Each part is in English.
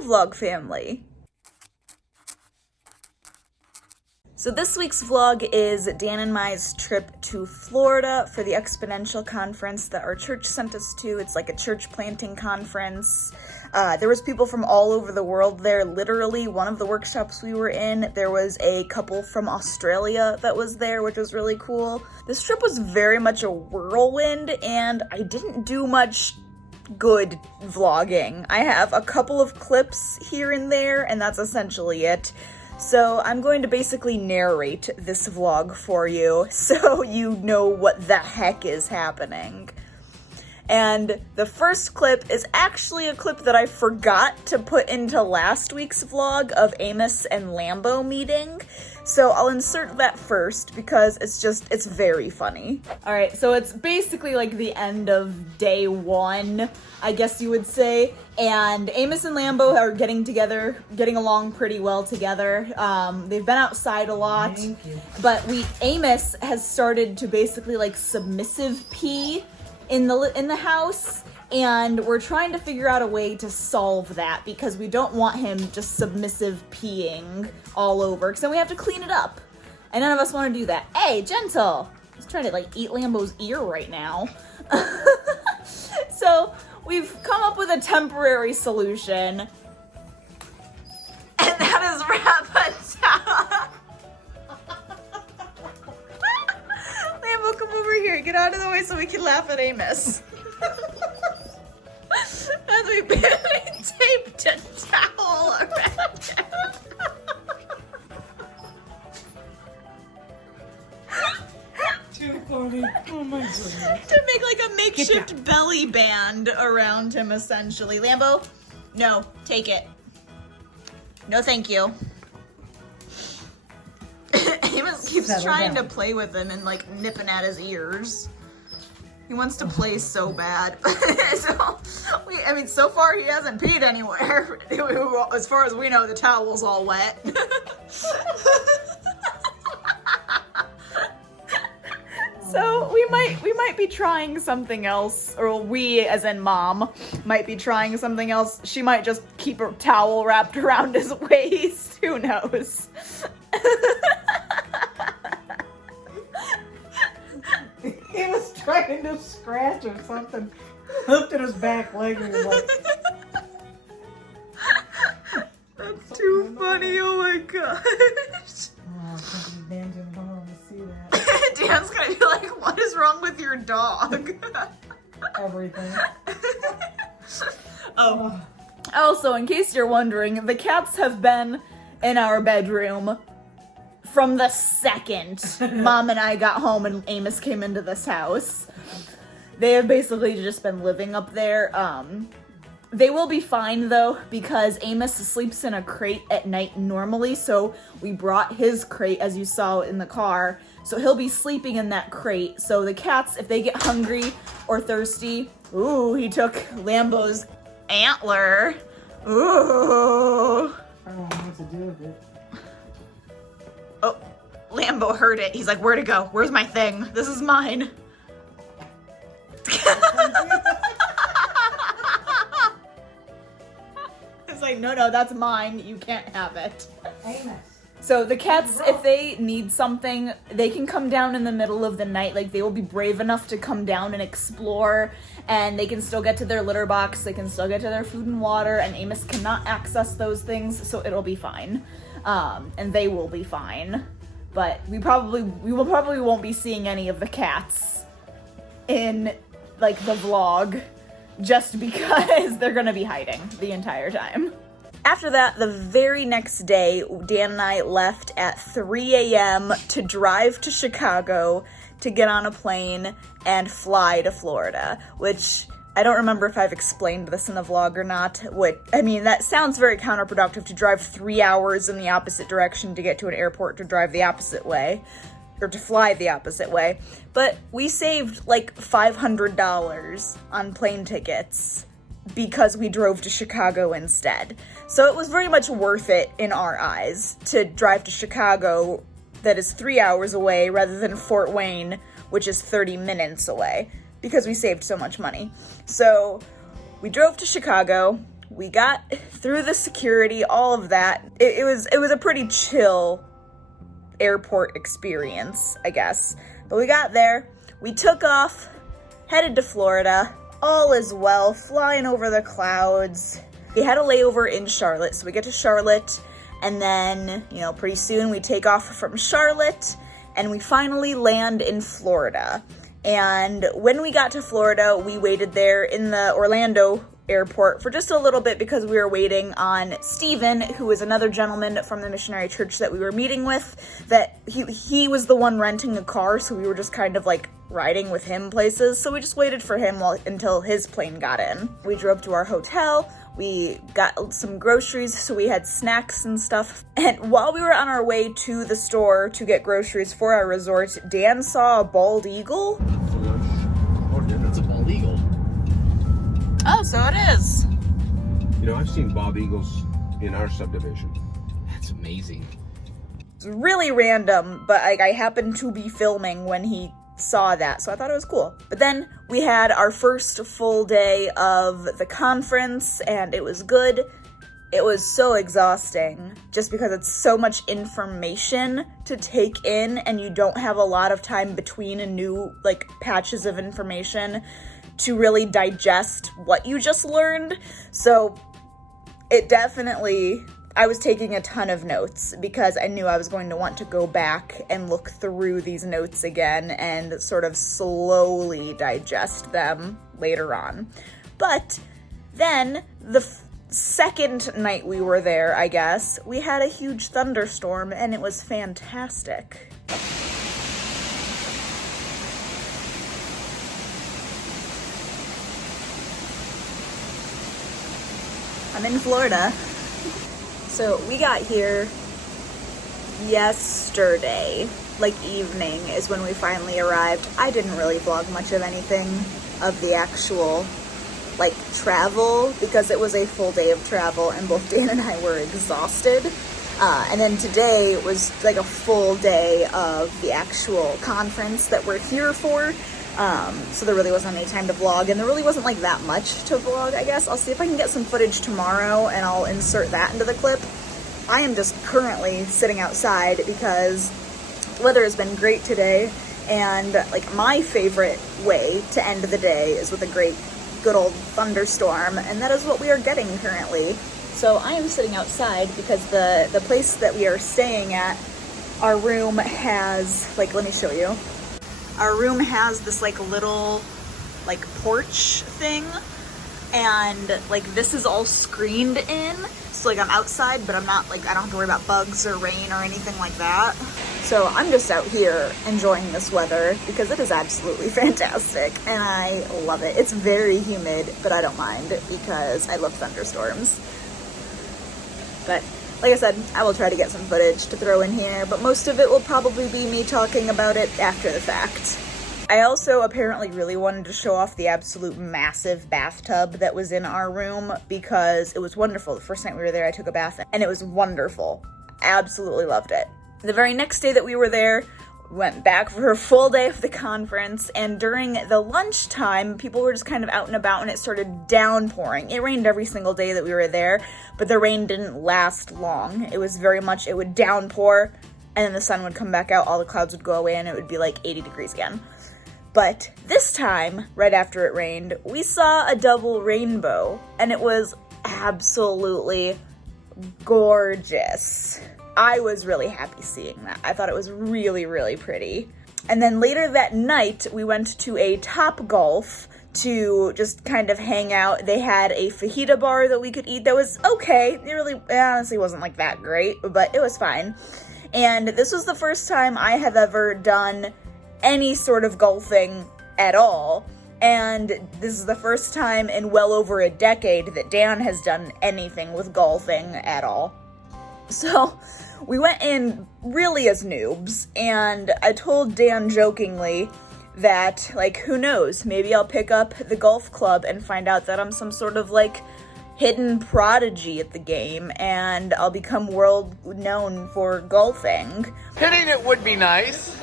Hello, vlog family! So this week's vlog is Dan and Mai's trip to Florida for the Exponential Conference that our church sent us to. It's like a church planting conference. There was people from all over the world there. Literally, one of the workshops we were in, there was a couple from Australia that was there, which was really cool. This trip was very much a whirlwind, and I didn't do much good vlogging. I have a couple of clips here and there, and that's essentially it. So I'm going to basically narrate this vlog for you so you know what the heck is happening. And the first clip is actually a clip that I forgot to put into last week's vlog of Amos and Lambeau meeting. So I'll insert that first because it's very funny. All right, so it's basically like the end of day one, I guess you would say. And Amos and Lambeau are getting along pretty well together. They've been outside a lot, but Amos has started to basically like submissive pee in the house, and we're trying to figure out a way to solve that because we don't want him just submissive peeing all over, because then we have to clean it up, and none of us want to do that. Hey, gentle! He's trying to like eat Lambeau's ear right now. So we've come up with a temporary solution, and that is wrap a towel. Lambeau, come over here. Get out of the way so we can laugh at Amos. As we barely taped a towel around him. Too funny. Oh my goodness. To make like a makeshift belly band around him, essentially. Lambeau, no, take it. No, thank you. Amos keeps trying to play with him and like nipping at his ears. He wants to play so bad. So far he hasn't peed anywhere. As far as we know, the towel's all wet. So we might be trying something else, or we, as in mom, might be trying something else. She might just keep a towel wrapped around his waist. Who knows? He was trying to scratch or something. Looked at his back leg and was like... That's too funny, oh my gosh. Oh, I think Dan's gonna come home to see that. Dan's gonna be like, what is wrong with your dog? Everything. Oh. Also, in case you're wondering, the cats have been in our bedroom from the second Mom and I got home and Amos came into this house. They have basically just been living up there. They will be fine though, because Amos sleeps in a crate at night normally, so we brought his crate, as you saw in the car, so he'll be sleeping in that crate. So the cats, if they get hungry or thirsty, ooh, he took Lambeau's antler. Ooh. I don't know what to do with it. Oh, Lambeau heard it. He's like, where'd it go? Where's my thing? This is mine. It's like, no, that's mine. You can't have it. Amos. So the cats, if they need something, they can come down in the middle of the night. Like, they will be brave enough to come down and explore, and they can still get to their litter box. They can still get to their food and water, and Amos cannot access those things, so it'll be fine. And they will be fine. But we probably won't be seeing any of the cats in, like, the vlog, just because they're gonna be hiding the entire time. After that, the very next day, Dan and I left at 3 a.m. to drive to Chicago to get on a plane and fly to Florida, which I don't remember if I've explained this in the vlog or not. That sounds very counterproductive to drive 3 hours in the opposite direction to get to an airport to drive the opposite way, or to fly the opposite way. But we saved like $500 on plane tickets because we drove to Chicago instead. So it was very much worth it in our eyes to drive to Chicago, that is 3 hours away, rather than Fort Wayne, which is 30 minutes away, because we saved so much money. So we drove to Chicago, we got through the security, all of that. It was a pretty chill airport experience, I guess. But we got there, we took off, headed to Florida, all is well, flying over the clouds. We had a layover in Charlotte, so we get to Charlotte, and then, you know, pretty soon we take off from Charlotte, and we finally land in Florida. And when we got to Florida, we waited there in the Orlando airport for just a little bit because we were waiting on Stephen, who was another gentleman from the missionary church that we were meeting with, that he was the one renting a car, so we were just kind of like riding with him places. So we just waited for him until his plane got in. We drove to our hotel. We got some groceries, so we had snacks and stuff. And while we were on our way to the store to get groceries for our resort, Dan saw a bald eagle. Oh, yeah, that's a bald eagle. Oh, so it is. You know, I've seen bald eagles in our subdivision. That's amazing. It's really random, but I happened to be filming when he saw that, so I thought it was cool. But then we had our first full day of the conference, and it was good. It was so exhausting just because it's so much information to take in, and you don't have a lot of time between new like patches of information to really digest what you just learned. So it definitely, I was taking a ton of notes because I knew I was going to want to go back and look through these notes again and sort of slowly digest them later on. But then the second night we were there, I guess, we had a huge thunderstorm and it was fantastic. I'm in Florida. So we got here yesterday, like evening is when we finally arrived. I didn't really vlog much of anything of the actual like travel because it was a full day of travel and both Dan and I were exhausted. And then today was like a full day of the actual conference that we're here for. So there really wasn't any time to vlog, and there really wasn't like that much to vlog, I guess. I'll see if I can get some footage tomorrow and I'll insert that into the clip. I am just currently sitting outside because the weather has been great today, and like my favorite way to end the day is with a great good old thunderstorm, and that is what we are getting currently. So I am sitting outside because the place that we are staying at, our room has, like, let me show you. Our room has this like little like porch thing, and like this is all screened in. So like I'm outside, but I'm not like, I don't have to worry about bugs or rain or anything like that. So I'm just out here enjoying this weather because it is absolutely fantastic and I love it. It's very humid, but I don't mind because I love thunderstorms. But like I said, I will try to get some footage to throw in here, but most of it will probably be me talking about it after the fact. I also apparently really wanted to show off the absolute massive bathtub that was in our room because it was wonderful. The first night we were there, I took a bath and it was wonderful. Absolutely loved it. The very next day that we were there, we went back for a full day of the conference, and during the lunchtime, people were just kind of out and about and it started downpouring. It rained every single day that we were there, but the rain didn't last long. It was very much, it would downpour and then the sun would come back out, all the clouds would go away, and it would be like 80 degrees again. But this time, right after it rained, we saw a double rainbow, and it was absolutely gorgeous. I was really happy seeing that. I thought it was really, really pretty. And then later that night, we went to a Topgolf to just kind of hang out. They had a fajita bar that we could eat that was okay. It honestly wasn't like that great, but it was fine. And this was the first time I have ever done any sort of golfing at all. And this is the first time in well over a decade that Dan has done anything with golfing at all. So we went in really as noobs, and I told Dan jokingly that, like, who knows, maybe I'll pick up the golf club and find out that I'm some sort of, like, hidden prodigy at the game, and I'll become world known for golfing. Hitting it would be nice.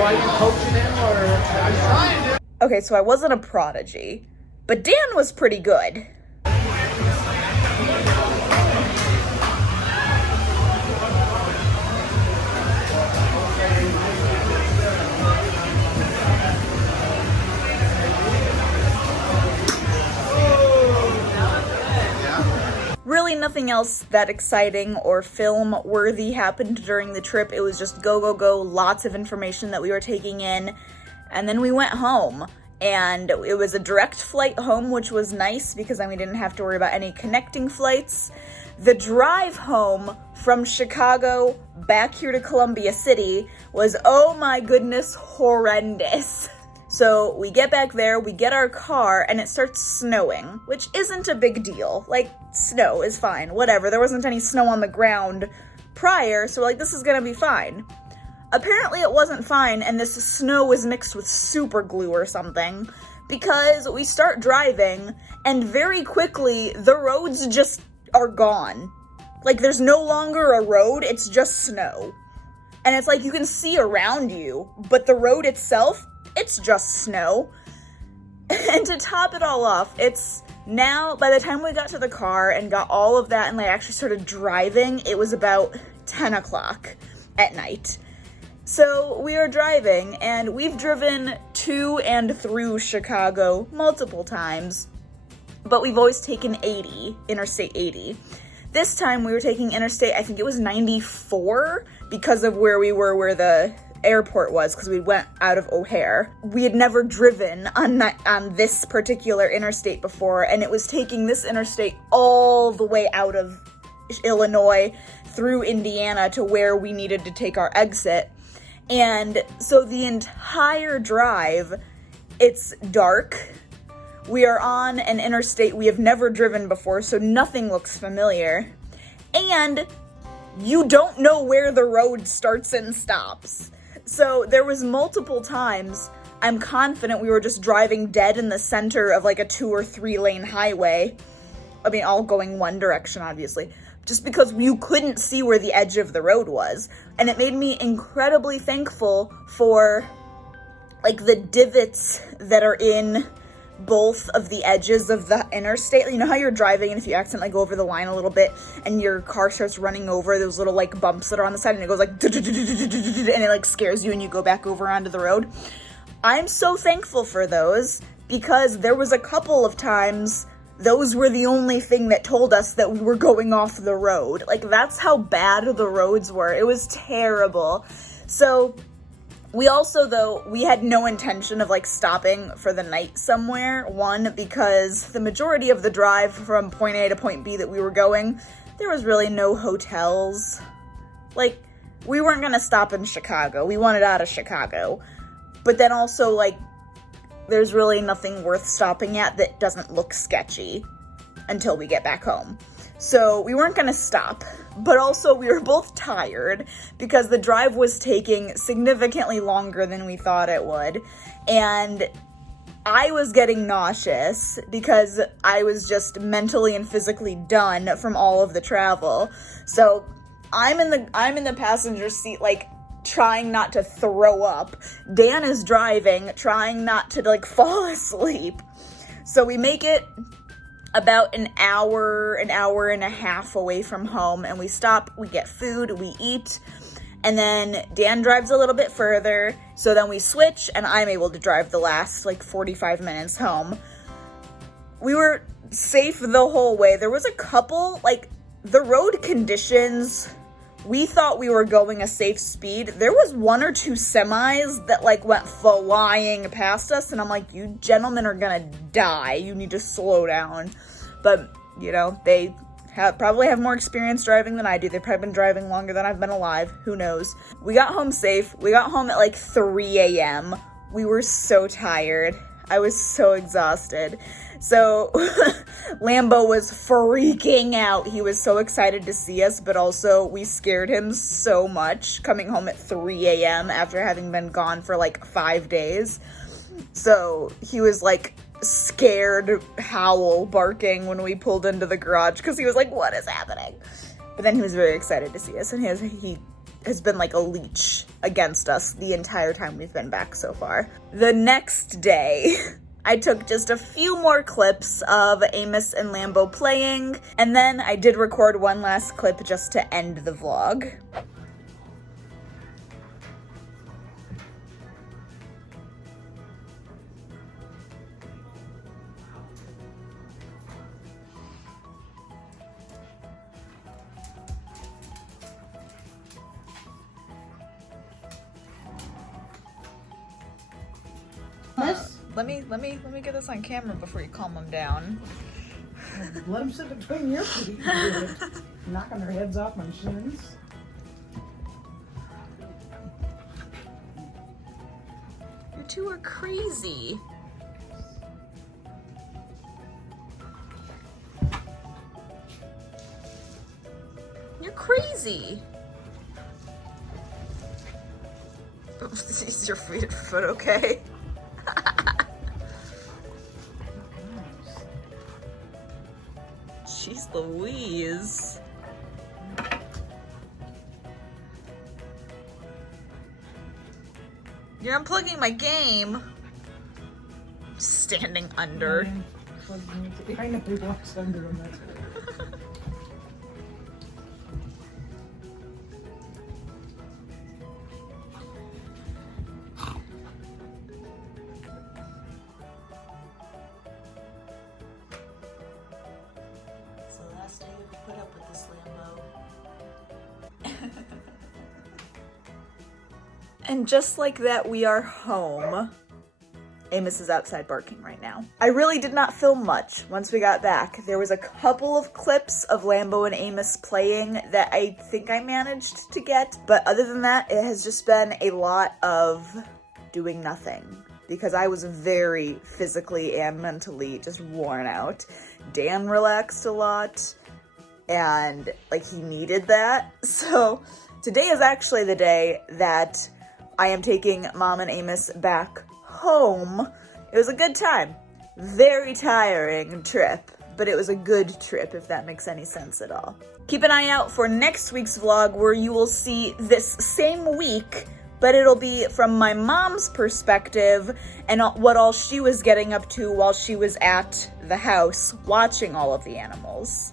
why you coaching him or I'm trying to? Okay, so I wasn't a prodigy, but Dan was pretty good. Really nothing else that exciting or film worthy happened during the trip. It was just go, go, go, lots of information that we were taking in. And then we went home, and it was a direct flight home, which was nice because then we didn't have to worry about any connecting flights. The drive home from Chicago back here to Columbia City was, oh my goodness, horrendous. So we get back there, we get our car, and it starts snowing, which isn't a big deal. Like, snow is fine, whatever. There wasn't any snow on the ground prior, so like, this is gonna be fine. Apparently it wasn't fine, and this snow was mixed with super glue or something, because we start driving, and very quickly, the roads just are gone. Like, there's no longer a road, it's just snow. And it's like, you can see around you, but the road itself, it's just snow. And to top it all off, it's now, by the time we got to the car and got all of that and like actually started driving, it was about 10 o'clock at night. So we are driving, and we've driven to and through Chicago multiple times, but we've always taken Interstate 80. This time we were taking Interstate, I think it was 94, because of where we were, where the airport was, because we went out of O'Hare. We had never driven on this particular interstate before, and it was taking this interstate all the way out of Illinois through Indiana to where we needed to take our exit. And so the entire drive, it's dark. We are on an interstate we have never driven before, so nothing looks familiar. And you don't know where the road starts and stops. So there was multiple times, I'm confident we were just driving dead in the center of like a 2 or 3 lane highway. I mean, all going one direction, obviously, just because you couldn't see where the edge of the road was. And it made me incredibly thankful for like the divots that are in both of the edges of the interstate. You know how you're driving and if you accidentally go over the line a little bit and your car starts running over those little like bumps that are on the side and it goes like and it like scares you and you go back over onto the road? I'm so thankful for those, because there was a couple of times those were the only thing that told us that we were going off the road. Like, that's how bad the roads were. It was terrible. So we also, though, we had no intention of, like, stopping for the night somewhere. One, because the majority of the drive from point A to point B that we were going, there was really no hotels. Like, we weren't gonna stop in Chicago. We wanted out of Chicago. But then also, like, there's really nothing worth stopping at that doesn't look sketchy until we get back home. So we weren't gonna stop, but also we were both tired because the drive was taking significantly longer than we thought it would. And I was getting nauseous because I was just mentally and physically done from all of the travel. So I'm in the passenger seat, like, trying not to throw up. Dan is driving, trying not to, like, fall asleep. So we make it about an hour and a half away from home, and we stop, we get food, we eat, and then Dan drives a little bit further, so then we switch, and I'm able to drive the last, like, 45 minutes home. We were safe the whole way. There was a couple, like, the road conditions, we thought we were going a safe speed. There was 1 or 2 semis that, like, went flying past us, and I'm like, you gentlemen are gonna die. You need to slow down. But, you know, they probably have more experience driving than I do. They've probably been driving longer than I've been alive. Who knows? We got home safe. We got home at, like, 3 a.m. We were so tired. I was so exhausted. So Lambeau was freaking out. He was so excited to see us, but also we scared him so much coming home at 3 a.m. after having been gone for like 5 days. So he was like scared, howl, barking when we pulled into the garage because he was like, what is happening? But then he was very excited to see us, and he has been like a leech against us the entire time we've been back so far. The next day, I took just a few more clips of Amos and Lambeau playing, and then I did record one last clip just to end the vlog. Let me get this on camera before you calm them down. Let them sit between your feet. Knocking their heads off my shins. You two are crazy. You're crazy. Is your foot okay? Jeez Louise. You're unplugging my game. Standing under. I know he walks under him. That's good. Last day we put up with this Lambeau. And just like that, we are home. Amos is outside barking right now. I really did not film much once we got back. There was a couple of clips of Lambeau and Amos playing that I think I managed to get, but other than that, it has just been a lot of doing nothing because I was very physically and mentally just worn out. Dan relaxed a lot, and like he needed that. So today is actually the day that I am taking Mom and Amos back home. It was a good time. Very tiring trip, but it was a good trip, if that makes any sense at all. Keep an eye out for next week's vlog where you will see this same week, but it'll be from my mom's perspective and what all she was getting up to while she was at the house watching all of the animals.